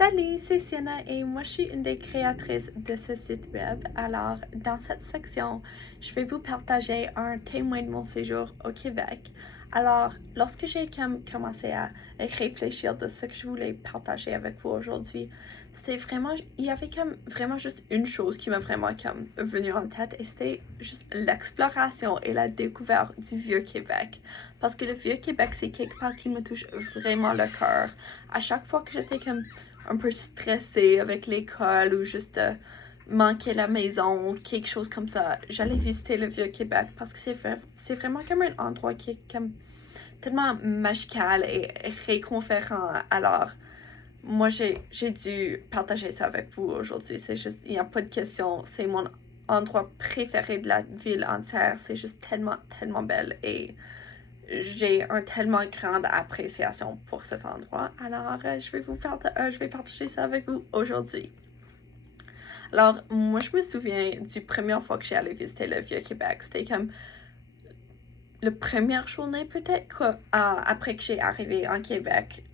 Salut, c'est Sienna et moi je suis une des créatrices de ce site web. Alors, dans cette section, je vais vous partager un témoin de mon séjour au Québec. Alors, lorsque j'ai commencé à réfléchir de ce que je voulais partager avec vous aujourd'hui, c'était vraiment, il y avait vraiment juste une chose qui m'a vraiment venue en tête et c'était juste l'exploration et la découverte du Vieux-Québec. Parce que le Vieux-Québec, c'est quelque part qui me touche vraiment le cœur. À chaque fois que j'étais un peu stressée avec l'école ou juste manquer la maison ou quelque chose comme ça, j'allais visiter le Vieux-Québec parce que c'est vraiment comme un endroit qui est comme tellement magical et réconfortant. Alors, moi, j'ai dû partager ça avec vous aujourd'hui. C'est juste, il n'y a pas de question. C'est mon endroit préféré de la ville entière. C'est juste tellement, tellement belle et j'ai une tellement grande appréciation pour cet endroit. Alors, je vais partager ça avec vous aujourd'hui. Alors, moi, je me souviens du première fois que j'ai allé visiter le Vieux-Québec. C'était comme la première journée peut-être après que j'ai arrivé en Québec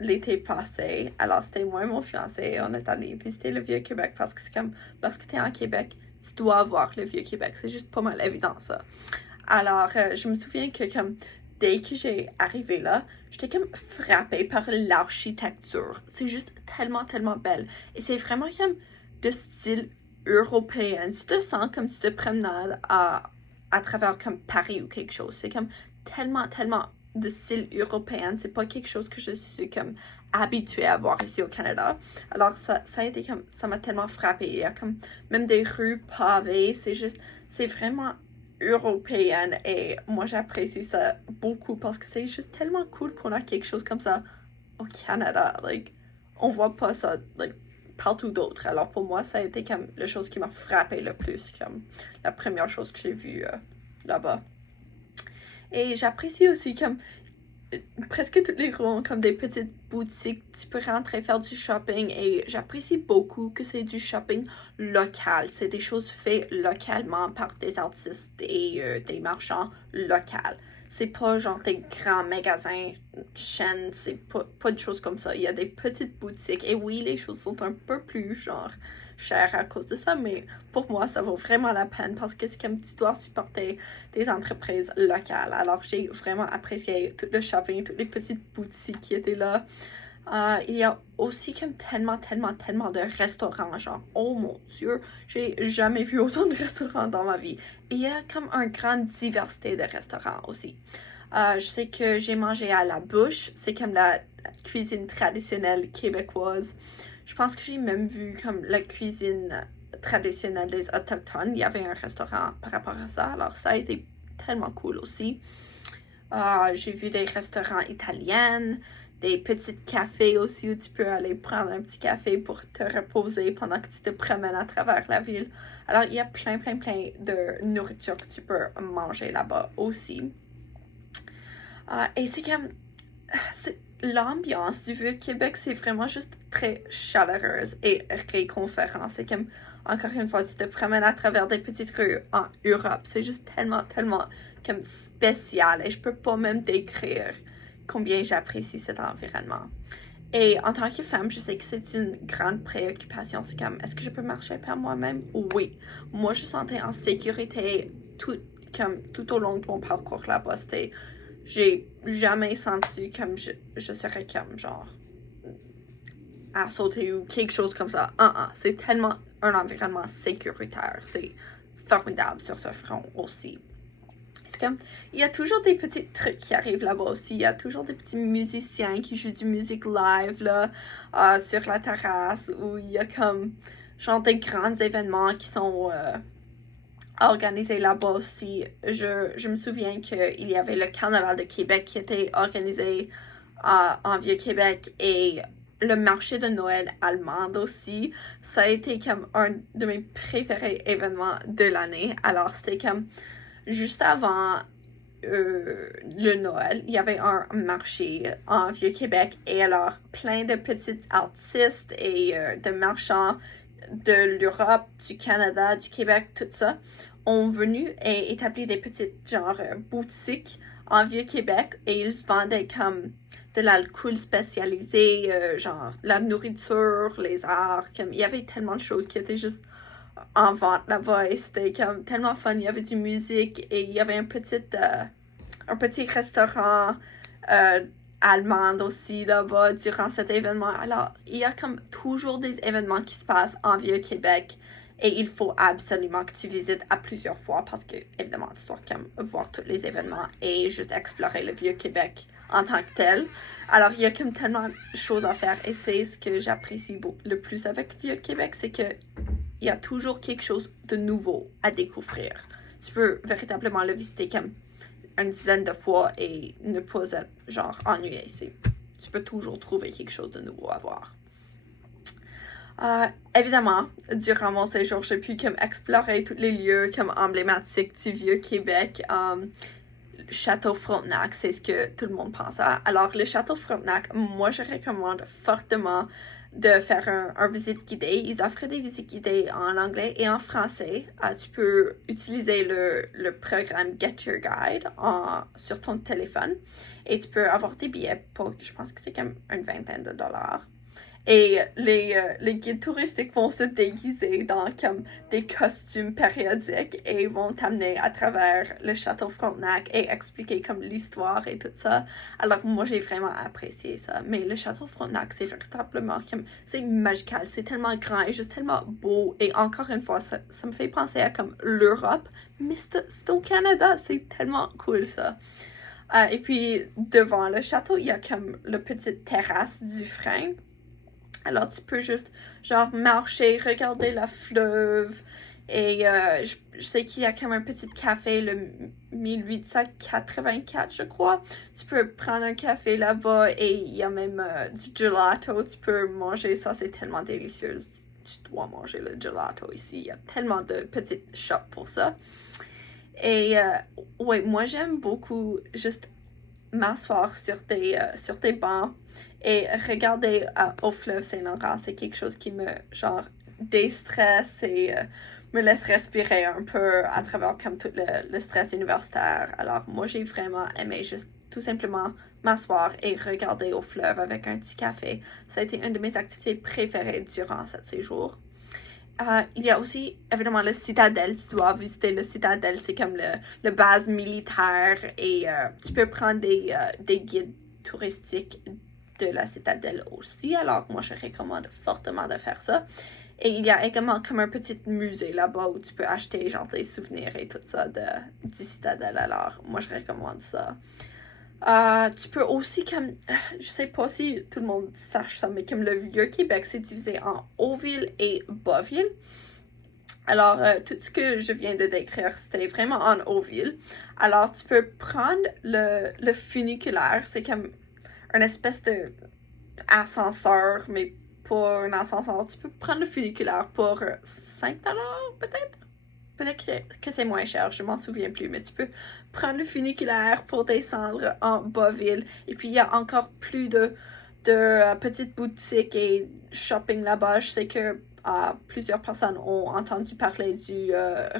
l'été passé. Alors, c'était moi et mon fiancé. On est allé visiter le Vieux-Québec parce que c'est comme, lorsque tu es en Québec, tu dois voir le Vieux-Québec. C'est juste pas mal évident, ça. Alors, je me souviens que dès que j'ai arrivé là, j'étais comme frappée par l'architecture. C'est juste tellement, tellement belle. Et c'est vraiment comme de style européen. Tu te sens comme tu te promenades à travers comme Paris ou quelque chose. C'est comme tellement, tellement de style européen. C'est pas quelque chose que je suis comme habituée à voir ici au Canada. Alors, ça a été comme, ça m'a tellement frappée. Il y a comme même des rues pavées. C'est vraiment européenne et moi j'apprécie ça beaucoup parce que c'est juste tellement cool qu'on a quelque chose comme ça au Canada. Like, on voit pas ça like, partout d'autre. Alors pour moi, ça a été comme la chose qui m'a frappé le plus, comme la première chose que j'ai vue là-bas. Et j'apprécie aussi comme presque toutes les rues ont comme des petites boutiques. Tu peux rentrer faire du shopping et j'apprécie beaucoup que c'est du shopping local. C'est des choses faites localement par des artistes et des marchands locaux. C'est pas genre des grands magasins, chaînes, c'est pas de choses comme ça. Il y a des petites boutiques et oui, les choses sont un peu plus genre chères à cause de ça, mais pour moi, ça vaut vraiment la peine parce que c'est comme tu dois supporter des entreprises locales. Alors, j'ai vraiment apprécié tout le shopping, toutes les petites boutiques qui étaient là. Il y a aussi comme tellement, tellement, tellement de restaurants, genre, oh mon Dieu, j'ai jamais vu autant de restaurants dans ma vie. Et il y a comme une grande diversité de restaurants aussi. Je sais que j'ai mangé à la bouche, c'est comme la cuisine traditionnelle québécoise. Je pense que j'ai même vu comme la cuisine traditionnelle des Autochtones. Il y avait un restaurant par rapport à ça, alors ça a été tellement cool aussi. J'ai vu des restaurants italiens, des petits cafés aussi où tu peux aller prendre un petit café pour te reposer pendant que tu te promènes à travers la ville. Alors, il y a plein de nourriture que tu peux manger là-bas aussi. Et c'est comme l'ambiance du Vieux-Québec, c'est vraiment juste très chaleureuse et réconfortant. C'est comme, encore une fois, tu te promènes à travers des petites rues en Europe. C'est juste tellement, tellement comme spécial et je peux pas même décrire combien j'apprécie cet environnement. Et en tant que femme, je sais que c'est une grande préoccupation. C'est comme, est-ce que je peux marcher par moi-même? Oui. Moi, je sentais en sécurité tout au long de mon parcours là-bas. J'ai jamais senti comme je serais comme genre à sauter ou quelque chose comme ça. C'est tellement un environnement sécuritaire. C'est formidable sur ce front aussi. C'est comme, il y a toujours des petits trucs qui arrivent là-bas aussi. Il y a toujours des petits musiciens qui jouent du musique live là, sur la terrasse où il y a comme genre des grands événements qui sont organisé là-bas aussi. Je me souviens qu'il y avait le Carnaval de Québec qui était organisé en Vieux-Québec et le marché de Noël allemand aussi. Ça a été comme un de mes préférés événements de l'année. Alors, c'était comme juste avant le Noël, il y avait un marché en Vieux-Québec et alors plein de petits artistes et de marchands de l'Europe, du Canada, du Québec, tout ça, ont venu et établi des petites genre boutiques en Vieux-Québec et ils vendaient comme de l'alcool spécialisé, genre la nourriture, les arts, comme il y avait tellement de choses qui étaient juste en vente là-bas et c'était comme tellement fun. Il y avait du musique et il y avait un petit restaurant allemand aussi là-bas durant cet événement. Alors, il y a comme toujours des événements qui se passent en Vieux-Québec et il faut absolument que tu visites à plusieurs fois parce que, évidemment, tu dois comme voir tous les événements et juste explorer le Vieux-Québec en tant que tel. Alors, il y a comme tellement de choses à faire et c'est ce que j'apprécie le plus avec le Vieux-Québec, c'est que il y a toujours quelque chose de nouveau à découvrir. Tu peux véritablement le visiter comme une dizaine de fois et ne pas être genre ennuyé. Tu peux toujours trouver quelque chose de nouveau à voir. Évidemment, durant mon séjour, j'ai pu comme explorer tous les lieux comme emblématiques du Vieux-Québec. Château Frontenac, c'est ce que tout le monde pense à. Alors, le Château Frontenac, moi, je recommande fortement de faire un visite guidée. Ils offrent des visites guidées en anglais et en français. Tu peux utiliser le programme Get Your Guide sur ton téléphone et tu peux avoir des billets pour, je pense que c'est comme une vingtaine de dollars. Et les guides touristiques vont se déguiser dans comme des costumes périodiques et vont t'amener à travers le château Frontenac et expliquer comme l'histoire et tout ça. Alors moi j'ai vraiment apprécié ça. Mais le château Frontenac c'est véritablement comme c'est magical, c'est tellement grand et juste tellement beau. Et encore une fois ça me fait penser à comme l'Europe, mais c'est au Canada, c'est tellement cool ça. Et puis devant le château il y a comme la petite terrasse du frein. Alors, tu peux juste, genre, marcher, regarder la fleuve. Et je sais qu'il y a comme un petit café, le 1884, je crois. Tu peux prendre un café là-bas et il y a même du gelato. Tu peux manger ça, c'est tellement délicieux. Tu dois manger le gelato ici. Il y a tellement de petites shops pour ça. Et ouais, moi, j'aime beaucoup juste m'asseoir sur des bancs et regarder au fleuve Saint-Laurent. C'est quelque chose qui me, genre, déstresse et me laisse respirer un peu à travers comme tout le stress universitaire. Alors, moi, j'ai vraiment aimé juste tout simplement m'asseoir et regarder au fleuve avec un petit café. Ça a été une de mes activités préférées durant ce séjour. Il y a aussi, évidemment, le Citadelle. Tu dois visiter le Citadelle. C'est comme le base militaire et tu peux prendre des guides touristiques de la Citadelle aussi. Alors, moi, je recommande fortement de faire ça. Et il y a également comme un petit musée là-bas où tu peux acheter genre des souvenirs et tout ça du Citadelle. Alors, moi, je recommande ça. Tu peux aussi comme, je sais pas si tout le monde sache ça, mais comme le Vieux-Québec, c'est divisé en Haut-Ville et Bas-Ville. Alors, tout ce que je viens de décrire, c'était vraiment en Haut-Ville. Alors, tu peux prendre le funiculaire, c'est comme une espèce de ascenseur, mais pas un ascenseur. Tu peux prendre le funiculaire pour 5$ peut-être? Peut-être que c'est moins cher, je m'en souviens plus, mais tu peux prendre le funiculaire pour descendre en Bas-Ville. Et puis, il y a encore plus de petites boutiques et shopping là-bas. Je sais que plusieurs personnes ont entendu parler du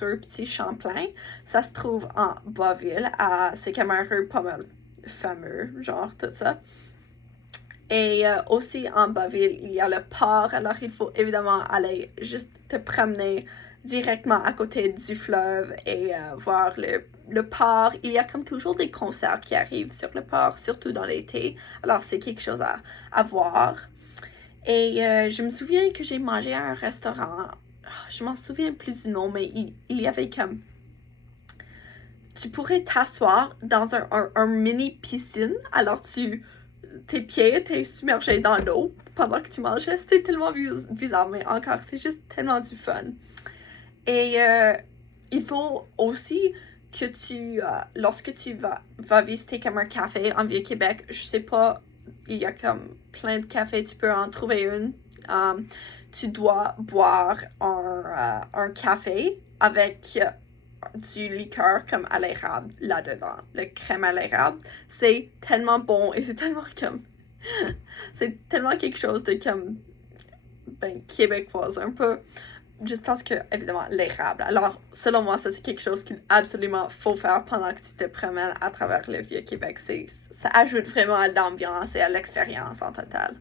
rue Petit Champlain. Ça se trouve en Bas-Ville. C'est comme un rue pas mal fameux, genre tout ça. Et aussi en Bas-Ville, il y a le port. Alors, il faut évidemment aller juste te promener directement à côté du fleuve et voir le port. Il y a comme toujours des concerts qui arrivent sur le port, surtout dans l'été. Alors, c'est quelque chose à voir. Et je me souviens que j'ai mangé à un restaurant. Je m'en souviens plus du nom, mais il y avait comme... Tu pourrais t'asseoir dans un mini piscine. Alors, tes pieds étaient submergés dans l'eau pendant que tu mangeais. C'était tellement bizarre, mais encore, c'est juste tellement du fun. Et il faut aussi que lorsque tu vas visiter comme un café en Vieux-Québec, je sais pas, il y a comme plein de cafés, tu peux en trouver une. Tu dois boire un café avec du liqueur comme à l'érable là-dedans, le crème à l'érable. C'est tellement bon et c'est tellement comme... c'est tellement quelque chose de comme... québécoise, un peu juste parce que, évidemment, l'érable. Alors, selon moi, ça, c'est quelque chose qu'il absolument faut faire pendant que tu te promènes à travers le Vieux-Québec. Ça ajoute vraiment à l'ambiance et à l'expérience en total.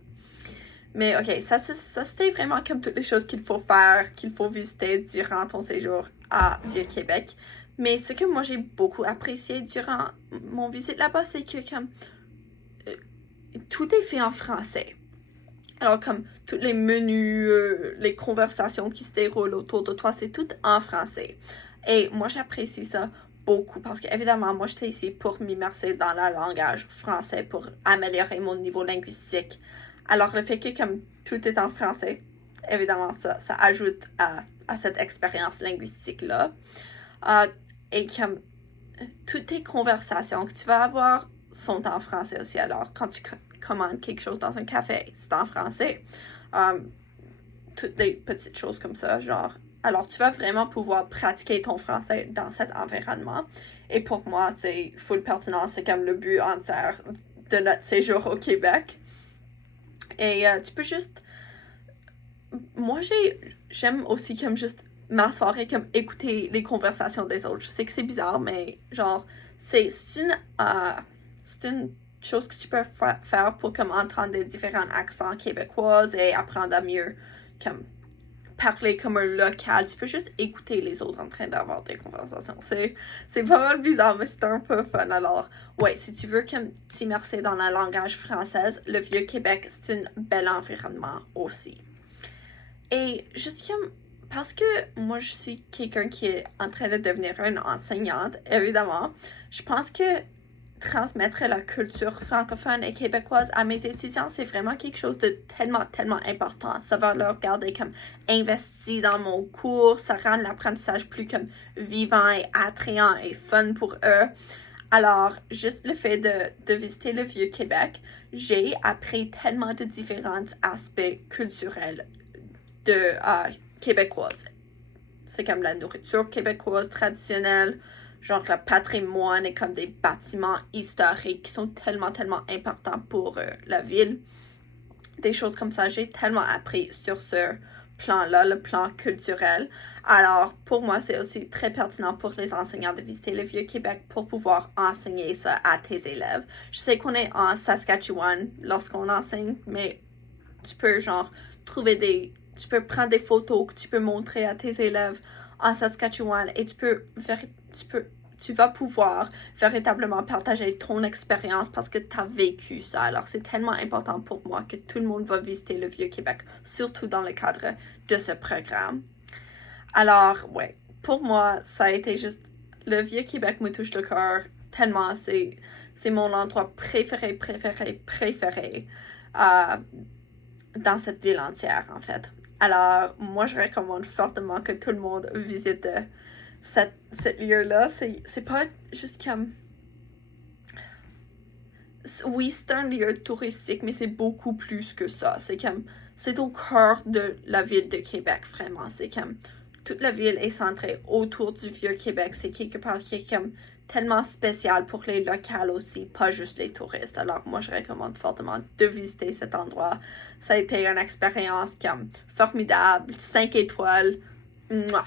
Mais ok, ça c'était vraiment comme toutes les choses qu'il faut faire, qu'il faut visiter durant ton séjour à Vieux-Québec. Mais ce que moi j'ai beaucoup apprécié durant mon visite là-bas, c'est que comme tout est fait en français. Alors comme tous les menus, les conversations qui se déroulent autour de toi, c'est tout en français. Et moi j'apprécie ça beaucoup parce que évidemment moi j'étais ici pour m'immerser dans le langage français pour améliorer mon niveau linguistique. Alors le fait que comme tout est en français, évidemment ça ajoute à cette expérience linguistique-là. Et comme toutes tes conversations que tu vas avoir sont en français aussi. Alors quand tu commandes quelque chose dans un café, c'est en français. Toutes des petites choses comme ça, genre. Alors, tu vas vraiment pouvoir pratiquer ton français dans cet environnement. Et pour moi, c'est full pertinent. C'est comme le but entier de notre séjour au Québec. Et tu peux juste... Moi, j'aime aussi comme juste m'asseoir et comme écouter les conversations des autres. Je sais que c'est bizarre, mais genre, c'est une chose que tu peux faire pour comme entendre des différents accents québécois et apprendre à mieux comme parler comme un local. Tu peux juste écouter les autres en train d'avoir des conversations. C'est pas mal bizarre, mais c'est un peu fun. Alors, ouais, si tu veux comme t'immerser dans la langage française, le Vieux-Québec, c'est un bel environnement aussi. Et juste comme parce que moi je suis quelqu'un qui est en train de devenir une enseignante, évidemment, je pense que transmettre la culture francophone et québécoise à mes étudiants, c'est vraiment quelque chose de tellement important. Ça va leur garder comme investi dans mon cours, ça rend l'apprentissage plus comme vivant et attrayant et fun pour eux. Alors, juste le fait de visiter le Vieux-Québec, j'ai appris tellement de différents aspects culturels de québécoise. C'est comme la nourriture québécoise traditionnelle, genre le patrimoine et comme des bâtiments historiques qui sont tellement importants pour la ville. Des choses comme ça, j'ai tellement appris sur ce plan-là, le plan culturel. Alors, pour moi, c'est aussi très pertinent pour les enseignants de visiter le Vieux-Québec pour pouvoir enseigner ça à tes élèves. Je sais qu'on est en Saskatchewan lorsqu'on enseigne, mais tu peux genre tu peux prendre des photos que tu peux montrer à tes élèves en Saskatchewan et tu vas pouvoir véritablement partager ton expérience parce que tu as vécu ça. Alors, c'est tellement important pour moi que tout le monde va visiter le Vieux-Québec, surtout dans le cadre de ce programme. Alors, ouais, pour moi, ça a été juste... Le Vieux-Québec me touche le cœur tellement. C'est mon endroit préféré dans cette ville entière, en fait. Alors, moi, je recommande fortement que tout le monde visite cette lieu-là. C'est pas juste comme... Oui, c'est un lieu touristique, mais c'est beaucoup plus que ça. C'est au cœur de la ville de Québec, vraiment. C'est comme... Toute la ville est centrée autour du Vieux-Québec. C'est quelque part qui est comme tellement spécial pour les locaux aussi, pas juste les touristes. Alors moi, je recommande fortement de visiter cet endroit. Ça a été une expérience comme formidable, 5 étoiles. Mouah,